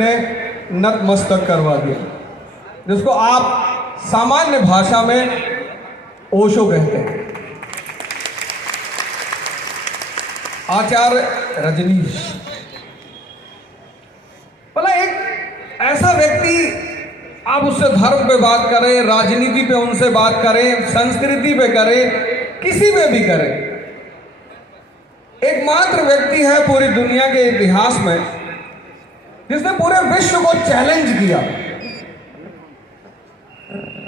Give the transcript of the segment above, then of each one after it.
ने नतमस्तक करवा दिया, जिसको आप सामान्य भाषा में ओशो कहते हैं। आचार्य रजनीश भला एक ऐसा व्यक्ति, आप उससे धर्म पे बात करें, राजनीति पे उनसे बात करें, संस्कृति पे करें, किसी पे भी करें, एकमात्र व्यक्ति है पूरी दुनिया के इतिहास में जिसने पूरे विश्व को चैलेंज किया।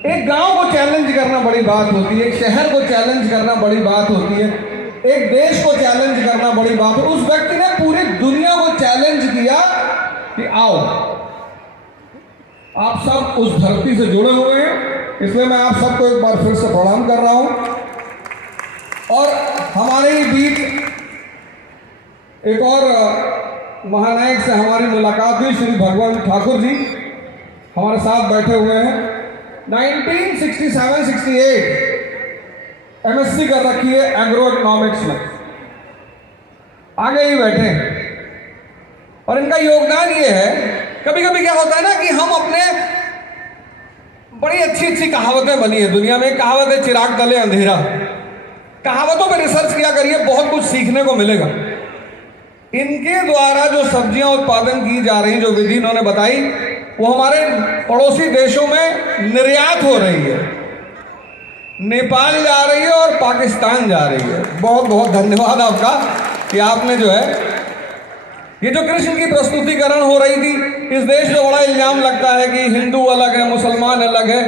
एक गांव को चैलेंज करना बड़ी बात होती है, एक शहर को चैलेंज करना बड़ी बात होती है, एक देश को चैलेंज करना बड़ी बात है। उस व्यक्ति ने पूरी दुनिया को चैलेंज किया कि आओ, आप सब उस धरती से जुड़े हुए हैं, इसलिए मैं आप सबको एक बार फिर से प्रणाम कर रहा हूं। और हमारे ही बीच एक और महानायक से हमारी मुलाकात हुई, श्री भगवान ठाकुर जी हमारे साथ बैठे हुए हैं। 1967-68 एमएससी कर रखी है एग्रो इकोनॉमिक्स में, आगे ही बैठे हैं। और इनका योगदान ये है, कभी कभी क्या होता है ना कि हम अपने, बड़ी अच्छी अच्छी कहावतें बनी है दुनिया में, कहावत है चिराग तले अंधेरा। कहावतों पर रिसर्च किया करिए, बहुत कुछ सीखने को मिलेगा। इनके द्वारा जो सब्जियां उत्पादन की जा रही, जो विधि इन्होंने बताई, वो हमारे पड़ोसी देशों में निर्यात हो रही है, नेपाल जा रही है और पाकिस्तान जा रही है। बहुत बहुत धन्यवाद आपका कि आपने जो है ये जो कृष्ण की प्रस्तुतिकरण हो रही थी, इस देश में बड़ा इल्जाम लगता है कि हिंदू अलग है, मुसलमान अलग है।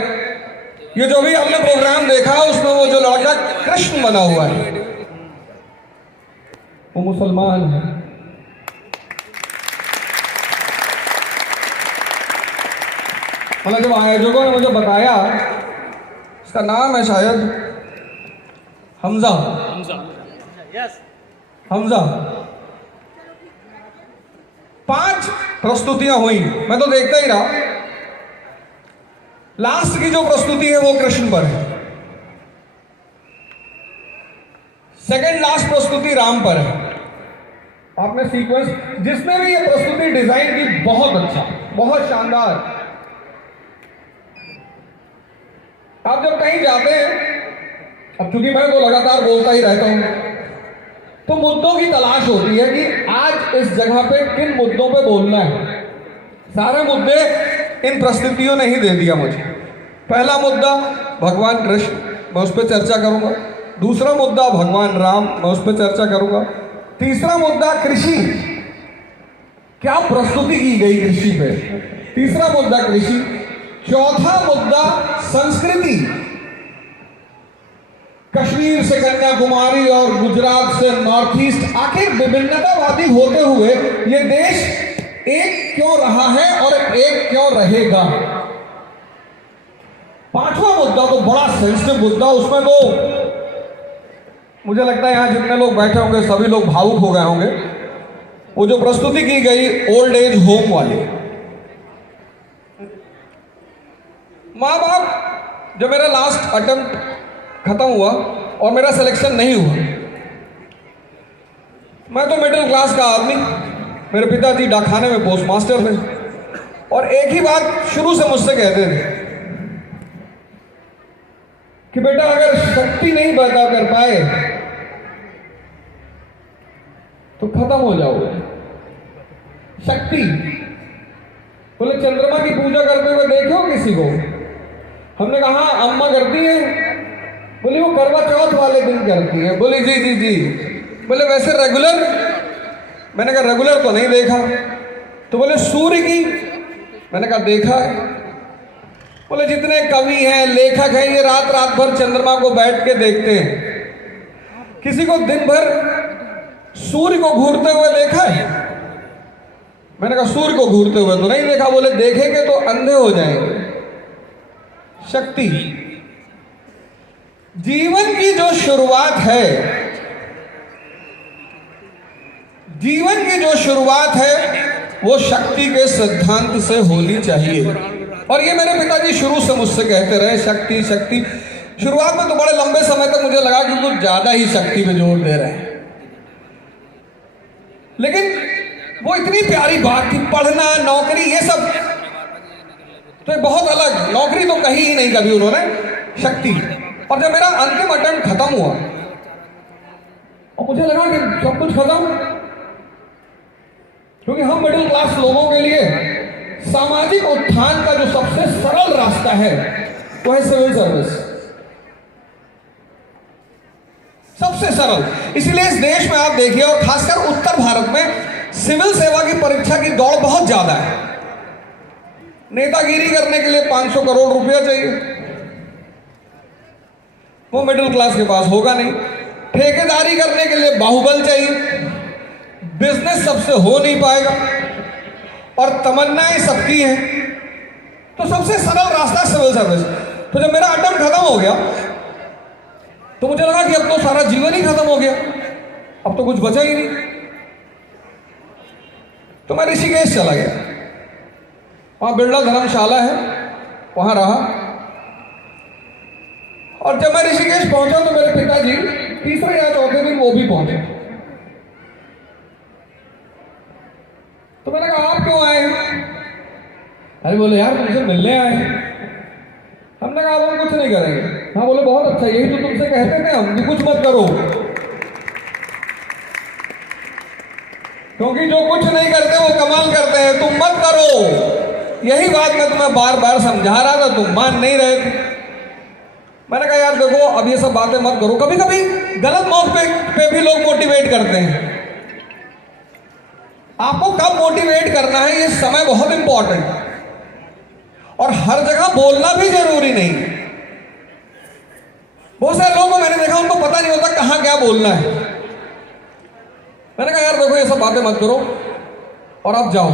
ये जो भी हमने प्रोग्राम देखा उसमें वो जो लड़का कृष्ण बना हुआ है वो मुसलमान है। मतलब जब आयोजकों ने मुझे बताया, इसका नाम है शायद हमजा, हमजा। 5 प्रस्तुतियां हुई, मैं तो देखता ही रहा। लास्ट की जो प्रस्तुति है वो कृष्ण पर है, सेकंड लास्ट प्रस्तुति राम पर है। आपने सीक्वेंस, जिसने भी ये प्रस्तुति डिजाइन की, बहुत अच्छा, बहुत शानदार। आप जब कहीं जाते हैं, अब चूंकि मैं तो लगातार बोलता ही रहता हूं, तो मुद्दों की तलाश होती है कि आज इस जगह पे किन मुद्दों पे बोलना है। सारे मुद्दे इन प्रस्तुतियों ने ही दे दिया मुझे। पहला मुद्दा भगवान कृष्ण, मैं उस पर चर्चा करूंगा। दूसरा मुद्दा भगवान राम, मैं उस पर चर्चा करूंगा। तीसरा मुद्दा कृषि, क्या प्रस्तुति की गई कृषि पे। तीसरा मुद्दा कृषि। चौथा मुद्दा संस्कृति, कश्मीर से कन्याकुमारी और गुजरात से नॉर्थ ईस्ट, आखिर विभिन्नतावादी होते हुए ये देश एक क्यों रहा है और एक क्यों रहेगा। पांचवा मुद्दा तो बड़ा सेंसिटिव मुद्दा, उसमें तो मुझे लगता है यहां जितने लोग बैठे होंगे सभी लोग भावुक हो गए होंगे। वो जो प्रस्तुति की गई ओल्ड एज होम वाली, माँ बाप, जब मेरा लास्ट अटेम्प्ट खत्म हुआ और मेरा सिलेक्शन नहीं हुआ, मैं तो मिडिल क्लास का आदमी, मेरे पिताजी डाकखाने में पोस्ट मास्टर थे, और एक ही बात शुरू से मुझसे कहते थे कि बेटा अगर शक्ति नहीं पैदा कर पाए तो खत्म हो जाओगे। शक्ति, बोले चंद्रमा की पूजा करते हुए देखे हो किसी को? हमने कहा अम्मा करती है। बोली वो करवा चौथ वाले दिन करती है। बोली जी जी जी। बोले वैसे रेगुलर? मैंने कहा रेगुलर तो नहीं देखा। तो बोले सूर्य की? मैंने कहा देखा है। बोले जितने कवि हैं, लेखक हैं, ये रात रात भर चंद्रमा को बैठ के देखते हैं। किसी को दिन भर सूर्य को घूरते हुए देखा है? मैंने कहा सूर्य को घूरते हुए तो नहीं देखा। बोले देखेंगे तो अंधे हो जाएंगे। शक्ति, जीवन की जो शुरुआत है, जीवन की जो शुरुआत है वो शक्ति के सिद्धांत से होनी चाहिए। और ये मेरे पिताजी शुरू से मुझसे कहते रहे, शक्ति शक्ति। शुरुआत में तो बड़े लंबे समय तक मुझे लगा कि कुछ ज्यादा ही शक्ति पे जोर दे रहे हैं, लेकिन वो इतनी प्यारी बात थी, पढ़ना, नौकरी, ये सब तो एक बहुत अलग, नौकरी तो कही ही नहीं कभी उन्होंने, शक्ति। और जब मेरा अंतिम अटेम्प्ट खत्म हुआ और मुझे लगा कि सब कुछ खत्म, क्योंकि हम मिडिल क्लास लोगों के लिए सामाजिक उत्थान का जो सबसे सरल रास्ता है वो है सिविल सर्विस, सबसे सरल। इसलिए इस देश में आप देखिए, और खासकर उत्तर भारत में सिविल सेवा की परीक्षा की दौड़ बहुत ज्यादा है। नेतागिरी करने के लिए 500 करोड़ रुपया चाहिए, वो मिडिल क्लास के पास होगा नहीं। ठेकेदारी करने के लिए बाहुबल चाहिए, बिजनेस सबसे हो नहीं पाएगा, और तमन्नाएं सबकी हैं, तो सबसे सरल रास्ता सिविल सर्विस। तो जब मेरा अटेम्प्ट खत्म हो गया तो मुझे लगा कि अब तो सारा जीवन ही खत्म हो गया, अब तो कुछ बचा ही नहीं। तो मैं ऋषिकेश चला गया, वहां बिरला धर्मशाला है, वहां रहा। और जब मैं ऋषिकेश पहुंचा तो मेरे पिताजी तीसरे या चौथे दिन वो भी पहुंचे। तो मैंने कहा आप क्यों आए? अरे बोले यार तुमसे मिलने आए हैं। हमने कहा हम कुछ नहीं करेंगे। हाँ बोले बहुत अच्छा, यही तो तुमसे कहते थे हम कि कुछ मत करो, क्योंकि जो कुछ नहीं करते वो कमाल करते हैं, तुम मत करो। यही बात मैं तुम्हें बार बार समझा रहा था, तुम मान नहीं रहे थे। मैंने कहा यार देखो अब ये सब बातें मत करो। कभी कभी गलत मौके पे भी लोग मोटिवेट करते हैं, आपको कब मोटिवेट करना है ये समय बहुत इंपॉर्टेंट है, और हर जगह बोलना भी जरूरी नहीं। बहुत सारे लोगों को मैंने देखा उनको पता नहीं होता कहां क्या बोलना है। मैंने कहा यार देखो ये सब बातें मत करो और आप जाओ,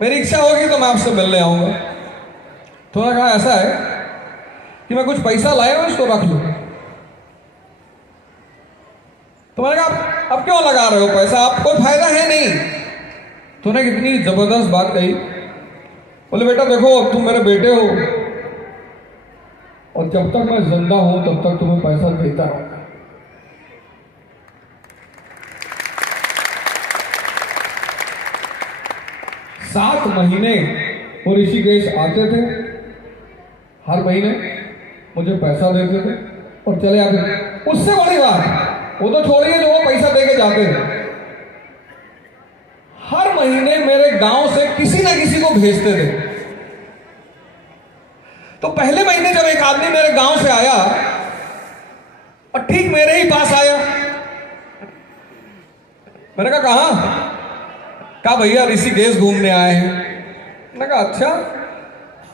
मेरी इच्छा होगी तो मैं आपसे मिलने आऊंगा। तो मैंने कहा ऐसा है कि मैं कुछ पैसा लाया हूं, इसको रख लो। तो मैंने कहा अब क्यों लगा रहे हो पैसा, आप कोई फायदा है नहीं। तो उन्हें कितनी जबरदस्त बात कही, बोले बेटा देखो अब तुम मेरे बेटे हो, और जब तक मैं जिंदा हूं तब तक तुम्हें पैसा देता रहूंगा। 7 महीने वो ऋषिकेश आते थे, हर महीने मुझे पैसा देते थे और चले आते थे। उससे बड़ी बात वो तो छोड़िए जो वो पैसा देके जाते थे, हर महीने मेरे गांव से किसी ना किसी को भेजते थे। तो पहले महीने जब एक आदमी मेरे गांव से आया और ठीक मेरे ही पास आया, मैंने कहा कहां? कहा भैया ऋषिकेश घूमने आए हैं। मैंने कहा अच्छा,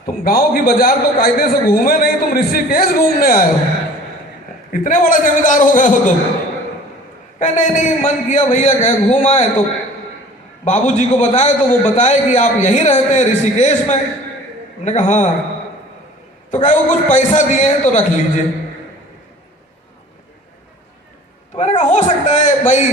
तुम गांव की बाजार तो कायदे से घूमे नहीं, तुम ऋषिकेश घूमने आए हो, इतने बड़ा जमींदार हो गए हो तुम? कहा नहीं नहीं मन किया भैया कह घूम आए, तो बाबूजी को बताए तो वो बताए कि आप यहीं रहते हैं ऋषिकेश में। मैंने कहा हाँ। तो कहा वो कुछ पैसा दिए हैं तो रख लीजिए। तो मैंने कहा हो सकता है भाई